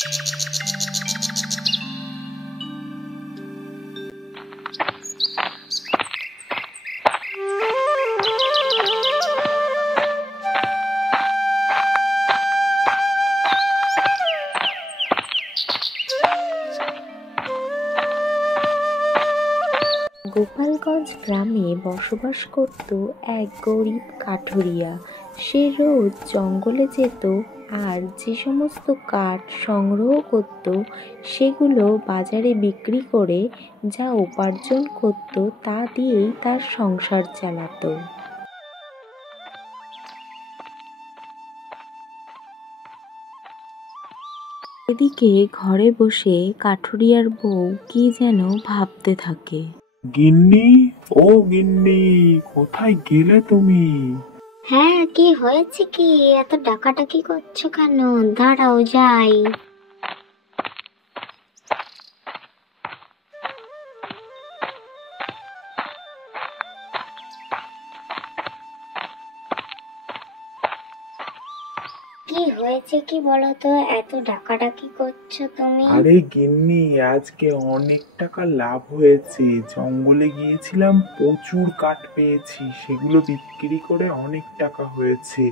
গোপালগঞ্জ গ্রামে বসবাস করত এক গরিব কাঠুরিয়া। সে রোজ জঙ্গলে যেত আর যে সমস্ত কাঠ সংগ্রহ করত সেগুলো বাজারে বিক্রি করে যা উপার্জন করত তা দিয়েই তার সংসার চালাতো। এদিকে ঘরে বসে কাঠুরিয়ার বউ কি যেন ভাবতে থাকে। গিন্নি, ও গিন্নি, কোথায় গেলে তুমি? হ্যাঁ, কি হয়েছে? কি এত ডাকাডাকি করছো কেন? দাঁড়াও যাই। কি হয়েছে কি বলো তো, এত ডাকাডাকি করছো তুমি? আরে গিন্নি, আজকে অনেক টাকা লাভ হয়েছে। জঙ্গলে গিয়েছিলাম, প্রচুর কাঠ পেয়েছি, সেগুলো বিক্রি করে অনেক টাকা হয়েছে।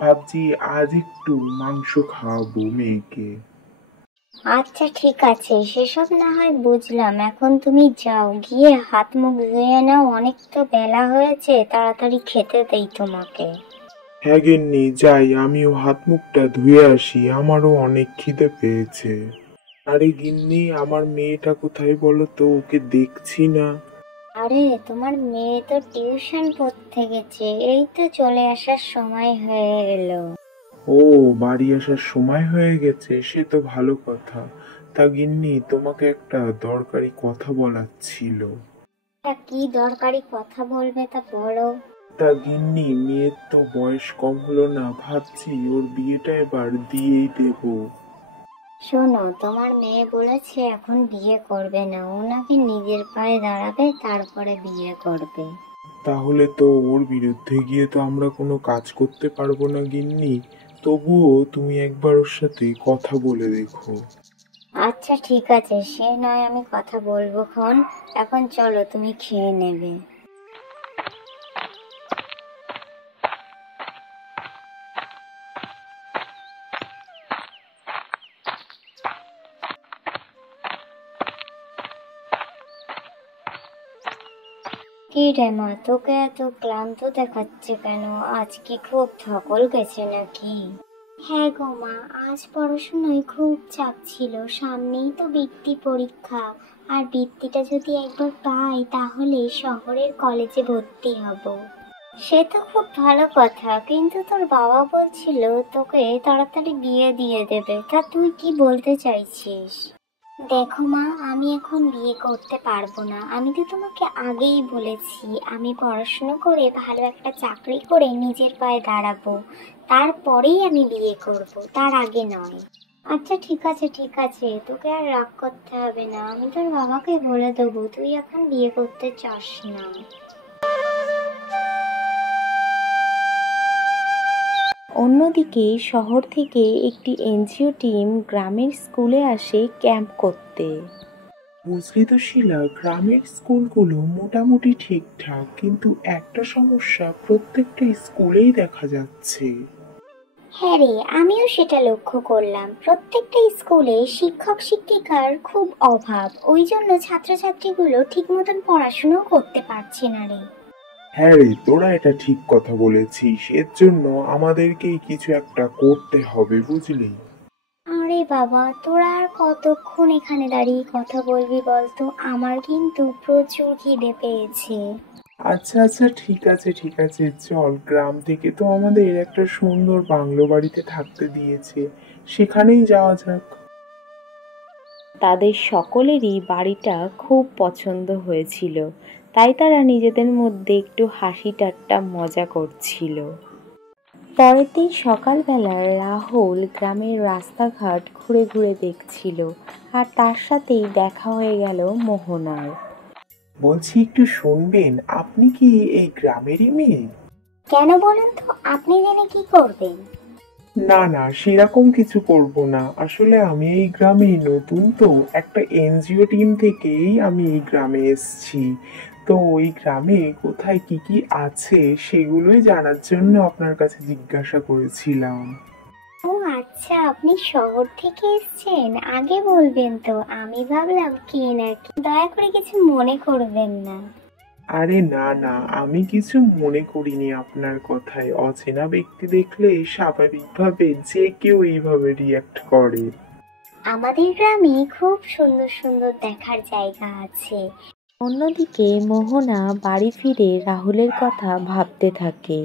ভাবছি আজ একটু মাংস খাওয়াবো মেয়েকে। আচ্ছা ঠিক আছে, সেসব না হয় বুঝলাম। এখন তুমি যাও, গিয়ে হাত মুখ ধুয়ে নাও, অনেক তো বেলা হয়েছে, তাড়াতাড়ি খেতে দেই তোমাকে। হ্যাঁ গিন্নি, যাই, আমিও হাত মুখটা ধুয়ে আসি, আমারও অনেক খিদে পেয়েছে। আরে গিন্নি, আমার মেয়েটা কোথায় বলো তো? ওকে দেখছি না। আরে তোমার মেয়ে তো টিউশন পড়তে গেছে, এই তো চলে আসার সময় হয়ে এলো। ও, বাড়ি আসার সময় হয়ে গেছে, সে তো ভালো কথা। তা গিন্নি, তোমাকে একটা দরকারি কথা বলার ছিল। তা কি দরকারি কথা বলবে, তা বলো। তা গিন্নি, মেয়ের তো বয়স কম হলো না, ভাবছি ওর বিয়েটা এবার দিয়েই দেব। শোনো, তোমার মেয়ে বলেছে এখন বিয়ে করবে না, ও নাকি নিজের পায়ে দাঁড়াবে তারপরে বিয়ে করবে। তাহলে তো ওর বিরুদ্ধে গিয়ে তো আমরা কোনো কাজ করতে পারবো না গিন্নি। তবুও তুমি একবার ওর সাথে কথা বলে দেখো। আচ্ছা ঠিক আছে, সে নয় আমি কথা বলবো খন। এখন চলো, তুমি খেয়ে নেবে। কি রে মা, তোকে এত ক্লান্ত দেখাচ্ছে কেন? আজ কি খুব ধকল গেছে নাকি? হ্যাঁ গো মা, আজ পড়াশোনায় খুব চাপ ছিল, সামনেই তো বৃত্তি পরীক্ষা। আর বৃত্তিটা যদি একবার পাই তাহলে শহরের কলেজে ভর্তি হব। সে তো খুব ভালো কথা, কিন্তু তোর বাবা বলছিল তোকে তাড়াতাড়ি বিয়ে দিয়ে দেবে। তা তুই কি বলতে চাইছিস? দেখো মা, আমি এখন বিয়ে করতে পারবো না। আমি তো তোমাকে আগেই বলেছি আমি পড়াশোনা করে ভালো একটা চাকরি করে নিজের পায়ে দাঁড়াবো, তারপরেই আমি বিয়ে করব, তার আগে নয়। আচ্ছা ঠিক আছে ঠিক আছে, তোকে আর রাগ করতে হবে না, আমি তোর বাবাকে বলে দেবো তুই এখন বিয়ে করতে চাস না। অন্যদিকে শহর থেকে একটি এনজিও টিম গ্রামের স্কুলে আসে ক্যাম্প করতে। বুঝলি তো শিলা, গ্রামের স্কুলগুলো মোটামুটি ঠিকঠাক, কিন্তু একটা সমস্যা প্রত্যেকটা স্কুলেই দেখা যাচ্ছে। হ্যাঁ রে, আমিও সেটা লক্ষ্য করলাম, প্রত্যেকটা স্কুলে শিক্ষক শিক্ষিকার খুব অভাব, ওই জন্য ছাত্রছাত্রীগুলো ঠিক মতন পড়াশোনাও করতে পারছে না রে। হ্যাঁ রে, তোরা এটা ঠিক কথা বলেছিস, এর জন্য আমাদেরকেই কিছু একটা করতে হবে, বুঝলি? আরে বাবা, তোরা আর কতক্ষণ এখানে দাঁড়িয়ে কথা বলবি বলতো? আমার কিন্তু প্রচুর খিদে পেয়েছে। আচ্ছা আচ্ছা, ঠিক আছে ঠিক আছে, চল, গ্রাম থেকে তো আমাদের একটা সুন্দর বাংলো বাড়িতে থাকতে দিয়েছে, সেখানেই যাওয়া যাক। তাদের সকলেরই বাড়িটা খুব পছন্দ হয়েছিল, তাই তারা নিজেদের মধ্যে একটু হাসি ঠাট্টা মজা করছিল। পরের দিন সকালবেলা রাহুল গ্রামের রাস্তাঘাট ঘুরে ঘুরে দেখছিল, আর তার সাথেই দেখা হয়ে গেল মোহনার। বলছি, একটু শুনবেন, আপনি কি এই গ্রামেরই মেয়ে? কেন বলুন তো, আপনি জেনে কি করবেন? না না, সেরকম কিছু করব না। আসলে আমি এই গ্রামে নতুন, তো একটা এনজিও টিম থেকেই আমি এই গ্রামে এসেছি। তো ওই গ্রামে কোথায় কি কি আছে সেগুলোই জানার জন্য আপনার কাছে জিজ্ঞাসা করেছিলাম। ও আচ্ছা, আপনি শহর থেকে এসেছেন, আগে বলবেন তো। আমি ভাবলাম কে নাকি। দয়া করে কিছু মনে করবেন না। আরে না না, আমি কিছু মনে করিনি আপনার কথায়। অচেনা ব্যক্তি দেখলে স্বাভাবিকভাবে যে কেউ এইভাবে রিয়াক্ট করে। আমাদের গ্রামে খুব সুন্দর সুন্দর দেখার জায়গা আছে। অন্যদিকে মোহনা বাড়ি ফিরে রাহুলের কথা ভাবতে থাকে।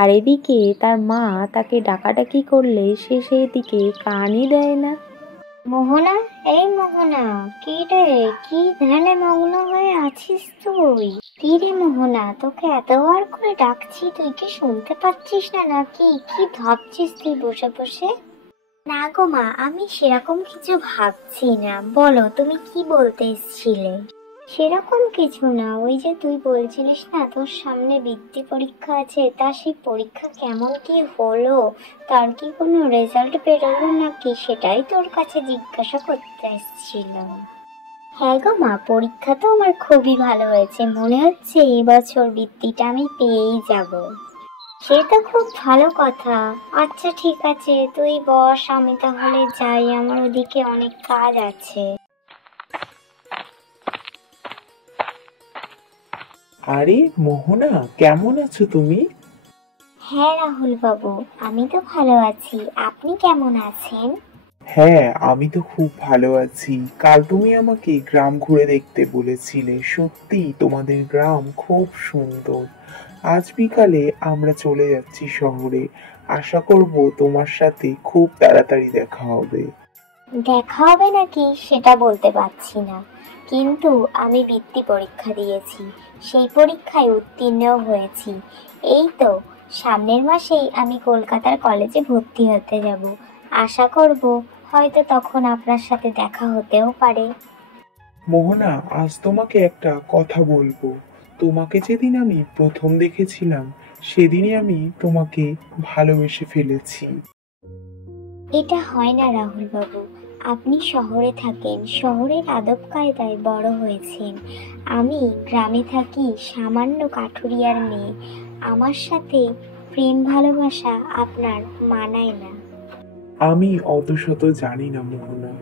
আর এদিকে তার মা তাকে ডাকাডাকি করলে সে সেই দিকে কানই দেয় না। মোহনা, এই মোহনা, কি রে, কি ধ্যানে মগ্ন হয়ে আছিস তুই? কি রে মোহনা, তোকে এতবার করে ডাকছি, তুই কি শুনতে পাচ্ছিস না নাকি? কি ভাবছিস তুই বসে বসে? না গো মা, আমি সেরকম কিছু ভাবছি না। বলো, তুমি কি বলতে এসেছিলে? সেরকম কিছু না, ওই যে তুই বলছিলিস না তোর সামনে বৃত্তি পরীক্ষা আছে, তা সেই পরীক্ষা কেমন কি হলো, তার কি কোনো রেজাল্ট বেরোলো নাকি, সেটাই তোর কাছে জিজ্ঞাসা করতে এসেছিলাম। হ্যাঁ গো মা, পরীক্ষা তো আমার খুবই ভালো হয়েছে। মনে হচ্ছে এবছর বৃত্তিটা আমি পেয়েই যাব। সে তো খুব ভালো কথা। আচ্ছা ঠিক আছে, তুই বস, আমি তাহলে যাই, আমার ওদিকে অনেক কাজ আছে। আরে মোহনা, কেমন আছো তুমি? হ্যাঁ রাহুল বাবু, আমি তো ভালো আছি। আপনি কেমন আছেন? হ্যাঁ, আমি তো খুব ভালো আছি। কাল তুমি আমাকে গ্রাম ঘুরে দেখতে বলেছিলে, সত্যি তোমাদের গ্রাম খুব সুন্দর। আজ বিকালে আমরা চলে যাচ্ছি শহরে। আশা করব তোমার সাথে খুব তাড়াতাড়ি দেখা হবে। দেখা হবে নাকি সেটা বলতে পারছি না, কিন্তু আমি বৃত্তি পরীক্ষা দিয়েছি, সেই পরীক্ষায় উত্তীর্ণ হয়েছি। এই তো সামনের মাসেই আমি কলকাতার কলেজে ভর্তি হতে যাব। আশা করব হয়তো তখন আপনার সাথে দেখা হতেও পারে। মোহনা, আজ তোমাকে একটা কথা বলবো। তোমাকে যেদিন আমি প্রথম দেখেছিলাম সেদিনই আমি তোমাকে ভালোবেসে ফেলেছি। এটা হয় না রাহুল বাবু। আপনি শহরে থাকেন, শহরের আদব কায়দায় বড় হয়েছেন। আমি গ্রামে থাকি, সামান্য কাঠুরিয়ার মেয়ে। আমার সাথে প্রেম ভালোবাসা আপনার মানায় না। আমি অত শত জানি না মোহনা,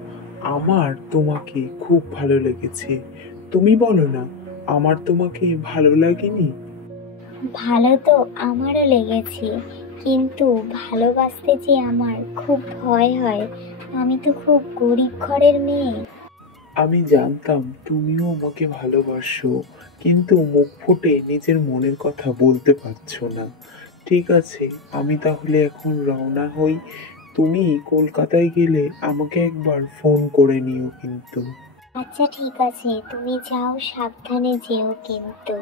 আমার তোমাকে খুব ভালো লেগেছে। তুমি বলো না, আমার তোমাকে ভালো লাগেনি? ভালো তো আমারও লেগেছে, কিন্তু ভালোবাসতে যে আমার খুব ভয় হয়। আমি তো খুব গরিব ঘরের মেয়ে। আমি জানতাম তুমিও আমাকে ভালোবাসো, কিন্তু মুখ ফুটে নিজের মনের কথা বলতে পারছো না। ঠিক আছে, আমি তাহলে এখন রওনা হই। তুমি কলকাতায় গেলে আমাকে একবার ফোন করে নিও কিন্তু। আচ্ছা ঠিক আছে, তুমি যাও, সাবধানে যেও কিন্তু।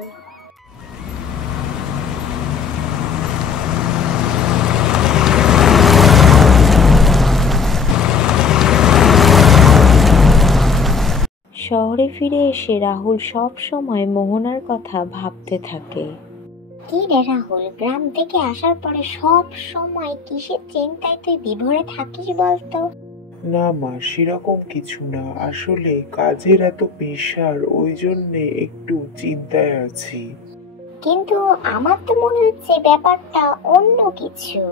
শহরে ফিরে এসে রাহুল সব সময় মোহনার কথা ভাবতে থাকে। কি রে রাহুল, গ্রাম থেকে আসার পরে সব সময় কিসের চিন্তায় তুই বিভোরে থাকিস বলতো? না মা, সেরকম কিছু না। আসলে কাজের এত প্রেশার, ওই জন্যে একটু চিন্তায় আছি। কিন্তু আমার তো মনে হচ্ছে ব্যাপারটা অন্য কিছু।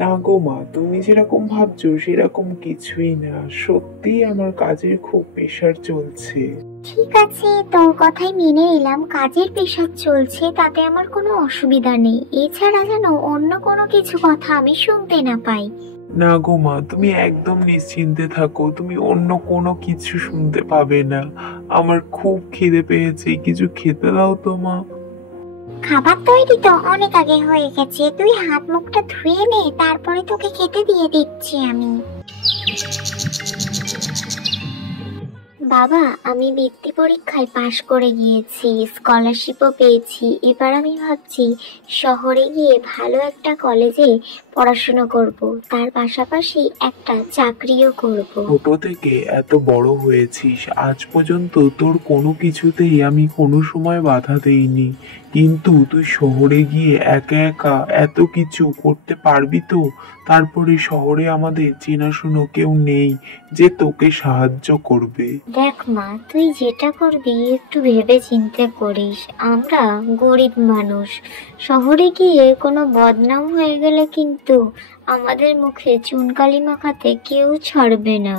না গো মা, তুমি যেরকম ভাবছো সেরকম কিছুই না। সত্যি আমার কাজের খুব প্রেশার চলছে। ঠিক আছে, তোর কথাই মেনে নিলাম, কাজের প্রেশার চলছে, তাতে আমার কোনো অসুবিধা নেই। এছাড়া যেন অন্য কোনো কিছু কথা আমি শুনতে না পাই। না গো মা, তুমি একদম নিশ্চিন্তে থাকো, তুমি অন্য কোনো কিছু শুনতে পাবে না। আমার খুব খিদে পেয়েছে, কিছু খেতে দাও তো মা। খাবার তৈরি তো অনেক আগে হয়ে গেছে, তুই হাত মুখটা ধুয়ে নে, তারপরে তোকে খেতে দিয়ে দিচ্ছি আমি। বাবা, আমি বৃত্তি পরীক্ষায় পাশ করে গিয়েছি, স্কলারশিপও পেয়েছি। এবার আমি ভাবছি শহরে গিয়ে ভালো একটা কলেজে পড়াশোনা করব, তার পাশাপাশি একটা চাকরিও করব। ছোট থেকে এত বড় হয়েছিস, আজ পর্যন্ত তোর কোনো কিছুতেই আমি কোনো সময় বাধা দেইনি, কিন্তু তুই শহরে গিয়ে একা একা এত কিছু করতে পারবি তো? তারপরে শহরে আমাদের চেনাশোনা কেউ নেই যে তোকে সাহায্য করবে। দেখ মা, তুই যেটা করবি একটু ভেবে চিন্তে করিস। আমরা গরিব মানুষ, শহরে গিয়ে কোনো বদনাম হয়ে গেলে কিন্তু আমাদের মুখে চুনকালি মাখাতে কেউ ছাড়বে না।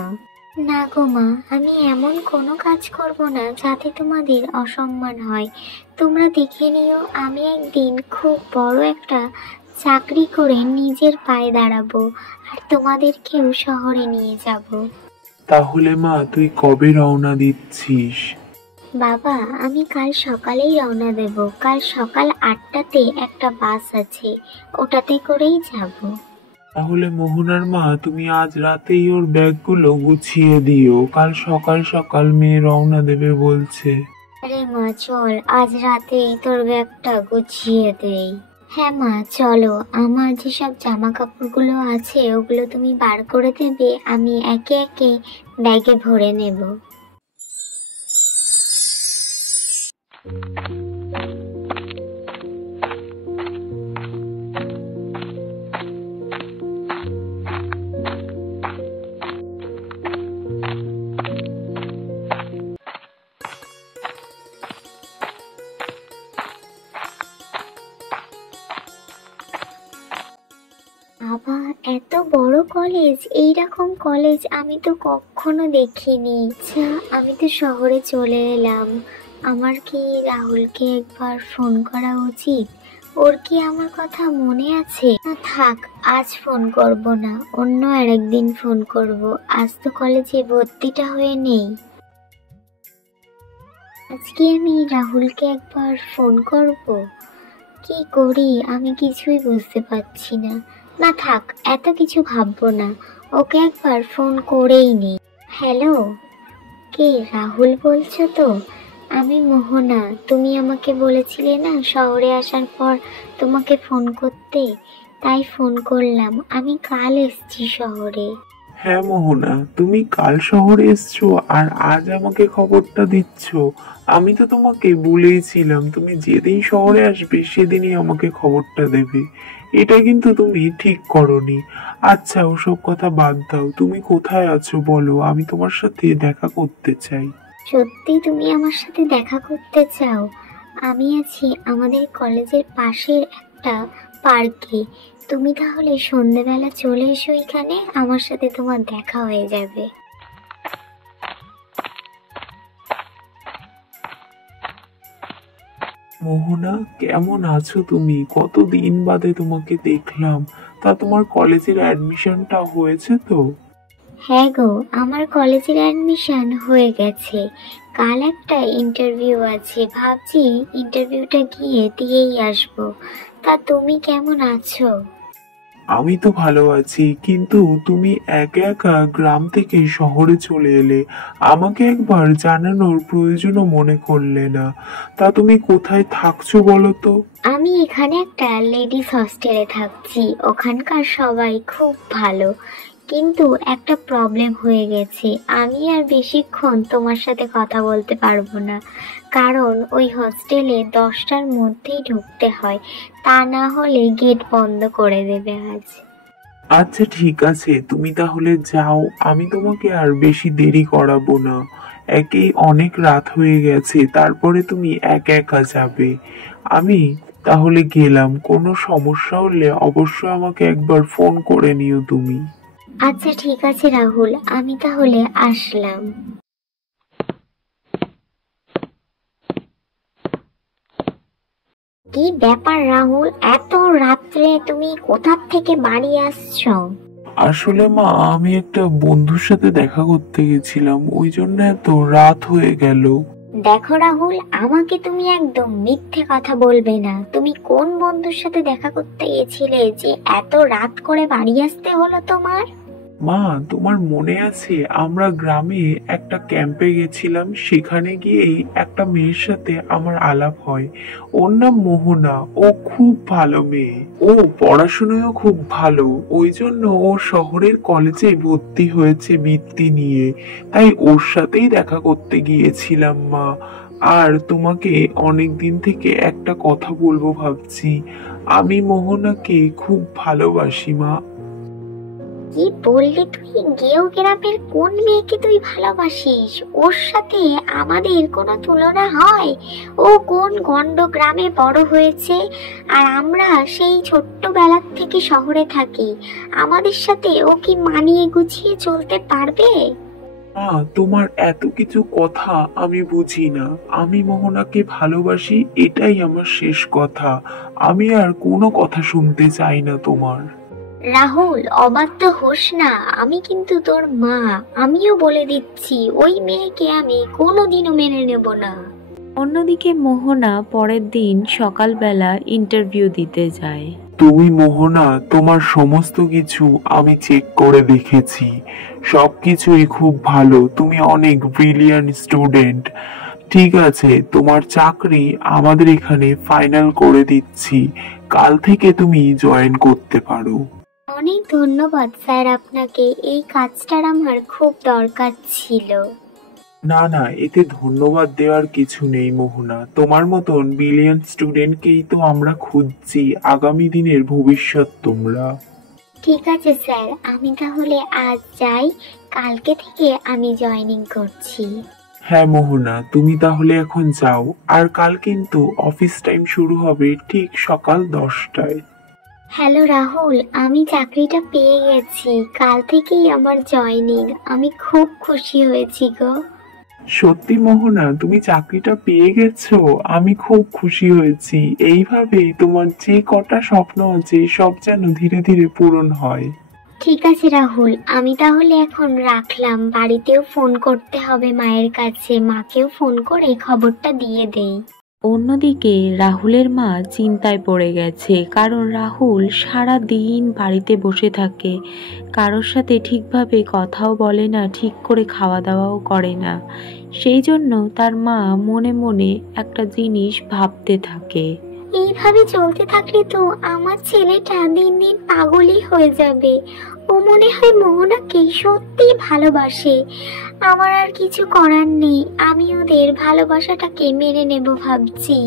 না গো মা, আমি এমন কোনো কাজ করব না যাতে তোমাদের অসম্মান হয়। তোমরা দেখে নিও, আমি একদিন খুব বড় একটা চাকরি করে নিজের পায়ে দাঁড়াবো, আর তোমাদেরকেও শহরে নিয়ে যাব। তাহলে মা, তুই কবে রওনা দিচ্ছিস? বাবা, আমি কাল সকালেই রওনা দেব। কাল সকাল 8টাতে একটা বাস আছে, ওটাতে করেই যাব। তাহলে মোহনার মা, তুমি আজ রাতেই ওর ব্যাগগুলো গুছিয়ে দিও, কাল সকাল সকাল মেয়ে রওনা দেবে বলছে। আরে মা চল, আজ রাতেই তোর ব্যাগটা গুছিয়ে দেই। হ্যাঁ মা চলো, আমার যেসব জামা কাপড়গুলো আছে ওগুলো তুমি বার করে দেবে, আমি একে একে ব্যাগে ভরে নেব। বাবা, এত বড় কলেজ! এইরকম কলেজ আমি তো কখনো দেখিনি। আচ্ছা, আমি তো শহরে চলে এলাম, আমার কি রাহুলকে একবার ফোন করা উচিত? ওর কি আমার কথা মনে আছে? না থাক, আজ ফোন করব না, অন্য আরেকদিন ফোন করব। আজ তো কলেজে ভর্তিটা হয়ে নেই। আজকে আমি রাহুলকে একবার ফোন করব। কি করি আমি কিছুই বুঝতে পারছি না। না থাক, এত কিছু ভাববো না, ওকে একবার ফোন করেই নি। হ্যালো, কে? রাহুল বলছো তো? আমি মোহনা। তুমি আমাকে বলেছিলে না শহরে আসার পর তোমাকে ফোন করতে, তাই ফোন করলাম। আমি কাল এসেছি শহরে। হ্যাঁ মোহনা, তুমি কাল শহরে এসছো আর আজ আমাকে খবরটা দিচ্ছ? আমি তো তোমাকে বলেইছিলাম তুমি যেদিন শহরে আসবে সেদিনই আমাকে খবরটা দেবে। এটা কিন্তু তুমি ঠিক করনি। আচ্ছা, ওসব কথা বাদ দাও, তুমি কোথায় আছো বলো, আমি তোমার সাথে দেখা করতে চাই। সত্যি তুমি আমার সাথে দেখা করতে চাও? আমি আছি আমাদের কলেজের পাশের একটা পার্কে। তুমি তাহলে সন্ধেবেলা চলে এসো এখানে, আমার সাথে তোমার দেখা হয়ে যাবে। মোহনা, কেমন আছো তুমি? কতদিন বাদে তোমাকে দেখলাম। তা তোমার কলেজের অ্যাডমিশনটা হয়েছে তো? হ্যাঁ গো, আমার কলেজের অ্যাডমিশন হয়ে গেছে। কাল একটা ইন্টারভিউ আছে, ভাবছি ইন্টারভিউটা গিয়ে দিয়েই আসবো। তা তুমি কেমন আছো? আমি তো ভালো আছি, কিন্তু তুমি একা একা গ্রাম থেকে শহরে চলে এলে, আমাকে একবার জানানোর প্রয়োজনও মনে করলে না। তা তুমি কোথায় থাকছো বলো তো? আমি এখানে একটা লেডিস হস্টেলে থাকছি, ওখানকার সবাই খুব ভালো। কিন্তু একটা প্রবলেম হয়ে গেছে, আমি আর বেশিক্ষণ তোমার সাথে কথা বলতে পারবো না, কারণ ওই হস্টেলে 10টার মধ্যেই ঢুকতে হয়, তা না হলে গেট বন্ধ করে দেবে আজ। আচ্ছা ঠিক আছে, তুমি তাহলে যাও, আমি তোমাকে আর বেশি দেরি করাবো না। একেই অনেক রাত হয়ে গেছে, তারপরে তুমি একা একা যাবে। আমি তাহলে গেলাম, কোনো সমস্যা হলে অবশ্যই আমাকে একবার ফোন করে নিও তুমি। আচ্ছা ঠিক আছে রাহুল, আমি তাহলে আসলাম। কি ব্যাপার রাহুল, এত রাত্রে তুমি কোথা থেকে বাড়ি আসছো? আসলে মা, আমি একটা বন্ধুর সাথে দেখা করতে গেছিলাম, ওই জন্য এত রাত হয়ে গেল। দেখো রাহুল, আমাকে তুমি একদম মিথ্যে কথা বলবে না। তুমি কোন বন্ধুর সাথে দেখা করতে গেছিলে যে এত রাত করে বাড়ি আসতে হলো তোমার? মা, তোমার মনে আছে আমরা গ্রামে একটা ক্যাম্পে গেছিলাম? সেখানে গিয়েই একটা মেয়ের সাথে আমার আলাপ হয়। ওর নাম মোহনা। ও খুব ভালো মেয়ে, ও পড়াশোনায়ও খুব ভালো। ওই জন্য ও শহরের কলেজে ভর্তি হয়েছে বৃত্তি নিয়ে। তাই ওর সাথেই দেখা করতে গিয়েছিলাম মা। আর তোমাকে অনেক দিন থেকে একটা কথা বলবো ভাবছি। আমি মোহনাকে খুব ভালোবাসি মা। কি বললি তুই? গেও গ্রামের কোন মেয়েকে তুই ভালোবাসিস? ওর সাথে আমাদের কোনো তুলনা হয়? ও কোন গন্ড গ্রামে বড় হয়েছে, আর আমরা সেই ছোট্টবেলার থেকে শহরে থাকি। আমাদের সাথে ও কি মানিয়ে গুছিয়ে চলতে পারবে? তোমার এত কিছু কথা আমি বুঝি না। আমি মোহনাকে ভালোবাসি, এটাই আমার শেষ কথা। আমি আর কোনো কথা শুনতে চাই না তোমার। রাহুল, অবাধ্য হোস না। আমি কিন্তু তোর মা। আমিও বলে দিচ্ছি, ওই মেয়েকে আমি কোনোদিনও মেনে নেব না। অন্যদিকে মোহনা পরের দিন সকালবেলা ইন্টারভিউ দিতে যায়। তুমি মোহনা, তোমার সমস্ত কিছু আমি চেক করে দেখেছি। সবকিছুই খুব ভালো। তুমি অনেক ব্রিলিয়ান্ট স্টুডেন্ট। ঠিক আছে, তোমার চাকরি আমাদের এখানে ফাইনাল করে দিচ্ছি। কাল থেকে তুমি জয়েন করতে পারো। অনেক ধন্যবাদ স্যার আপনাকে। এই কাজটার আমার খুব দরকার ছিল। না না, এতে ধন্যবাদ দেওয়ার কিছু নেই মোহনা। তোমার মতন ব্রিলিয়ান্ট স্টুডেন্টকেই তো আমরা খুঁজছি। আগামী দিনের ভবিষ্যৎ তোমরা। ঠিক আছে স্যার, আমি তাহলে আজ যাই। কালকে থেকে আমি জয়েনিং করছি। হ্যাঁ মোহনা, তুমি তাহলে এখন যাও। আর কাল কিন্তু অফিস টাইম শুরু হবে ঠিক সকাল 10টায়। হ্যালো রাহুল, আমি চাকরিটা পেয়ে গেছি। কাল থেকেই আমার জয়েনিং। আমি খুব খুশি হয়েছি গো। সত্যি মোহনা, তুমি চাকরিটা পেয়ে গেছো? আমি খুব খুশি হয়েছি। এইভাবেই তোমার যে কটা স্বপ্ন আছে সব যেন ধীরে ধীরে পূরণ হয়। ঠিক আছে রাহুল, আমি তাহলে এখন রাখলাম। বাড়িতেও ফোন করতে হবে মায়ের কাছে। মাকেও ফোন করে খবরটা দিয়ে দেই। অন্যদিকে রাহুলের মা চিন্তায় পড়ে গেছে, কারণ রাহুল সারা দিন বাড়িতে বসে থাকে, কারোর সাথে ঠিকভাবে কথাও বলে না, ঠিক করে খাওয়া দাওয়াও করে না। সেই জন্য তার মা মনে মনে একটা জিনিস ভাবতে থাকে। এইভাবে চলতে থাকলে তো আমার ছেলেটা দিন দিন পাগলই হয়ে যাবে। ও মনে হয় মোহনাকে সত্যি ভালোবাসে। আমার আর কিছু করার নেই। আমি ওদের ভালোবাসাটাকে মেনে নেব ভাবছি।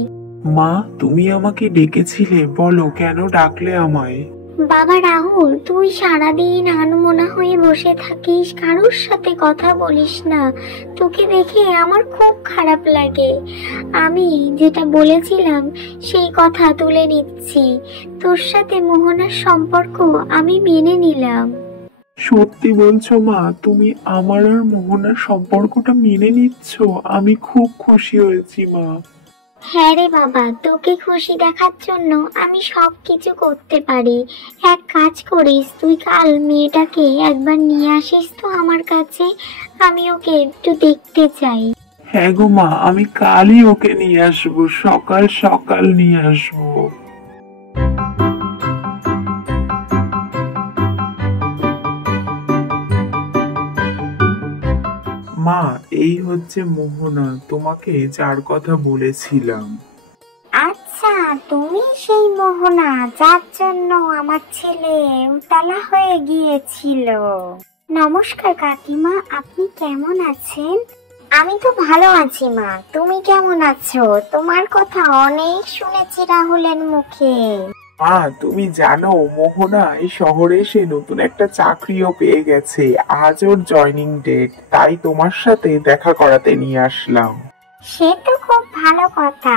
মা, তুমি আমাকে ডেকেছিলে? বলো, কেন ডাকলে আমায়? বাবা রাহুল, তুই সারাদিন আনমনা হয়ে বসে থাকিস, কারোর সাথে কথা বলিস না। তোকে দেখে আমার খুব খারাপ লাগে। আমি যেটা বলেছিলাম সেই কথা তুলে নিচ্ছি। তোর সাথে মোহনার সম্পর্ক আমি মেনে নিলাম। সত্যি বলছো মা? তুমি আমার আর মোহনার সম্পর্কটা মেনে নিচ্ছ? আমি খুব খুশি হয়েছি মা। হ্যাঁ রে বাবা, তোকে খুশি দেখার জন্য আমি সবকিছু করতে পারি। এক কাজ করিস, তুই কাল মেয়েটাকে একবার নিয়ে আসিস তো আমার কাছে। আমি ওকে একটু দেখতে চাই। হ্যাঁ গো মা, আমি কালই ওকে নিয়ে আসবো। সকাল সকাল নিয়ে আসবো। মা, এই হচ্ছে মোহনা, তোমাকে যার কথা বলেছিলাম। আচ্ছা, তুমি সেই মোহনা যার জন্য আমার ছেলে উতলা হয়ে গিয়েছিল। নমস্কার কাকিমা, আপনি কেমন আছেন? আমি তো ভালো আছি মা। তুমি কেমন আছো? তোমার কথা অনেক শুনেছি রাহুলের মুখে। মা, তুমি জানো মোহনা এই শহরে এসে নতুন একটা চাকরিও পেয়ে গেছে। আজ ওর জয়নিং ডেট, তাই তোমার সাথে দেখা করাতে নিয়ে আসলাম। সে তো খুব ভালো কথা।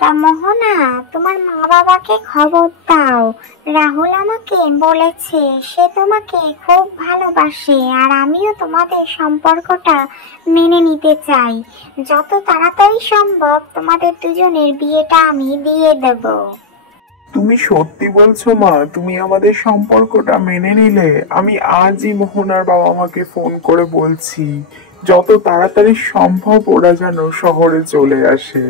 তা মোহনা, তোমার মা বাবাকে খবর দাও। রাহুল আমাকে বলেছে সে তোমাকে খুব ভালোবাসে, আর আমিও তোমাদের সম্পর্কটা মেনে নিতে চাই। যত তাড়াতাড়ি সম্ভব তোমাদের দুজনের বিয়েটা আমি দিয়ে দেব। তুমি সত্যি বলছো মা? তুমি আমাদের সম্পর্কটা মেনে নিলে? আমি আজই মোহনার বাবা মাকে ফোন করে বলছি যত তাড়াতাড়ি সম্ভব ওরা যেন শহরে চলে আসে।